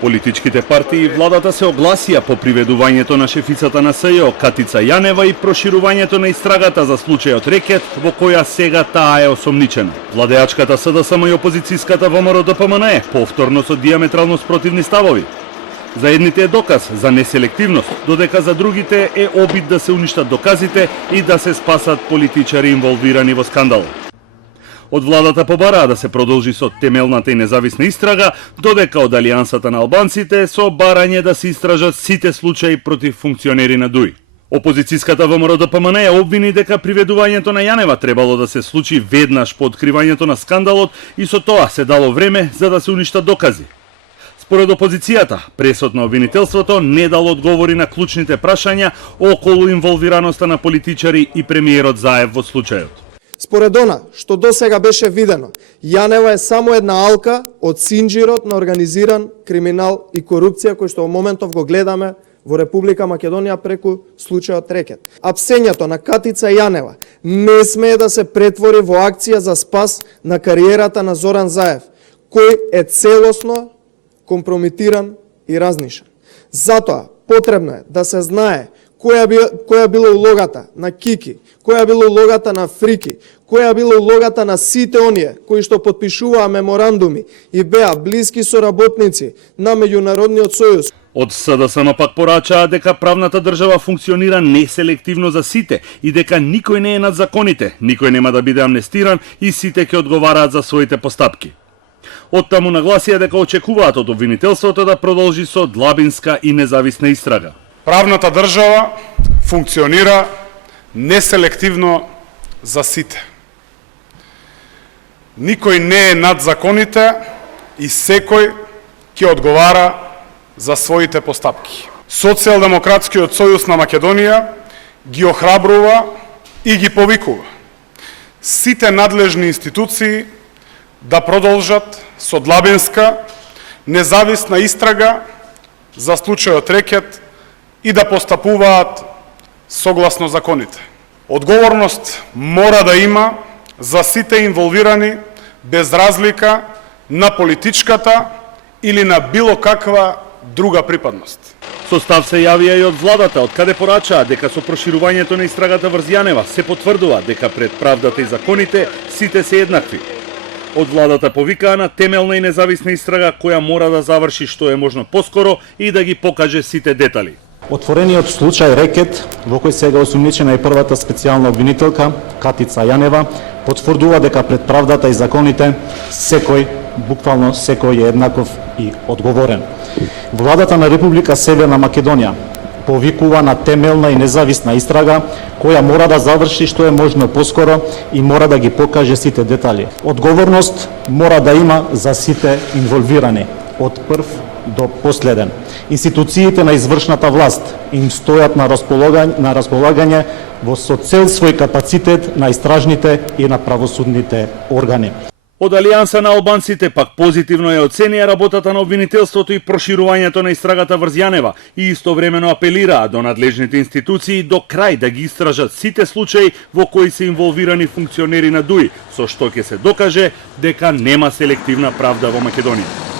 Политичките партии и владата се огласија по приведувањето на шефицата на СЈО Катица Јанева и проширувањето на истрагата за случајот Рекет, во која сега таа е осомничена. Владеачката СДСМ и опозицијската ВМРО ДПМНЕ повторно со диаметрално спротивни ставови. За едните е доказ за неселективност, додека за другите е обид да се уништат доказите и да се спасат политичари инволвирани во скандал. Од владата побараа да се продолжи со темелната и независна истрага, додека од Алијансата на албанците со барање да се истражат сите случаи против функционери на ДУИ. Опозицијската ВМРО ДПМНЕ обвини дека приведувањето на Јанева требало да се случи веднаш по откривањето на скандалот и со тоа се дало време за да се уништат докази. Според опозицијата, пресод на обвинителството не дал одговори на клучните прашања околу инволвираноста на политичари и премиерот Заев во случајот. Според она што досега беше видено, Јанева е само една алка од синџирот на организиран криминал и корупција кој што во моментов го гледаме во Република Македонија преку случајот Рекет. Апсењето на Катица Јанева не смее да се претвори во акција за спас на кариерата на Зоран Заев, кој е целосно компромитиран и разнишен. Затоа потребно е да се знае која била улогата на Кики, која била улогата на Фрики, која била улогата на сите оние кои што подпишуваа меморандуми и беа блиски соработници на Меѓународниот сојуз. Од СДСМ пак порачаа дека правната држава функционира неселективно за сите и дека никој не е над законите, никој нема да биде амнестиран и сите ќе одговараат за своите постапки. Оттаму нагласија дека очекуваат од обвинителството да продолжи со длабинска и независна истрага. Правната држава функционира неселективно за сите. Никој не е над законите и секој ќе одговара за своите постапки. Социјалдемократскиот сојуз на Македонија ги охрабрува и ги повикува сите надлежни институции да продолжат со длабинска, независна истрага за случајот Рекет и да постапуваат согласно законите. Одговорност мора да има за сите инволвирани без разлика на политичката или на било каква друга припадност. Со став се јавија и од владата, од каде порачаа дека со проширувањето на истрагата врз Јанева се потврдува дека пред правдата и законите сите се еднакви. Од владата повикаа на темелна и независна истрага која мора да заврши што е можно поскоро и да ги покаже сите детали. Отворениот случај Рекет, во кој сега осумничена е првата специјална обвинителка, Катица Јанева, потврдува дека пред правдата и законите секој, буквално секој е еднаков и одговорен. Владата на Република Северна Македонија повикува на темелна и независна истрага која мора да заврши што е можно поскоро и мора да ги покаже сите детали. Одговорност мора да има за сите инволвирани, од прв до последен. Институциите на извршната власт им стојат на располагање со цел свој капацитет на истражните и на правосудните органи. Од Алијанса на албанците пак позитивно ја оценија работата на обвинителството и проширувањето на истрагата врз Јанева и истовремено апелираа до надлежните институции до крај да ги истражат сите случаи во кои се инволвирани функционери на ДУИ, со што ќе се докаже дека нема селективна правда во Македонија.